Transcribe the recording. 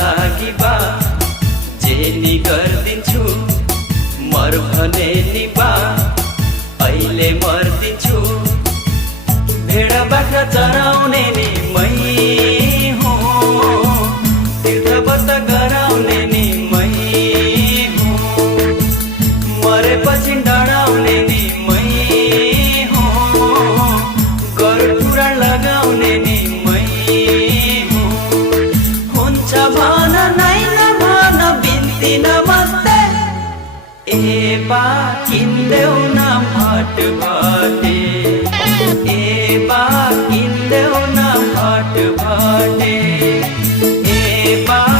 लागि बा जे नि गर्दिन्छु मर भने नि बा अहिले मर्दिन्छु भेडा बाख्रा चराउने नि मै हो तीर्थ व्रत गराउने नि मै हो मरेपछि डढाउने नि मै हो गरुड पुराण लगाउने नि मै हो हुन्छ भन नै नभन बिन्ती नमस्ते ए बा किन्देऊ न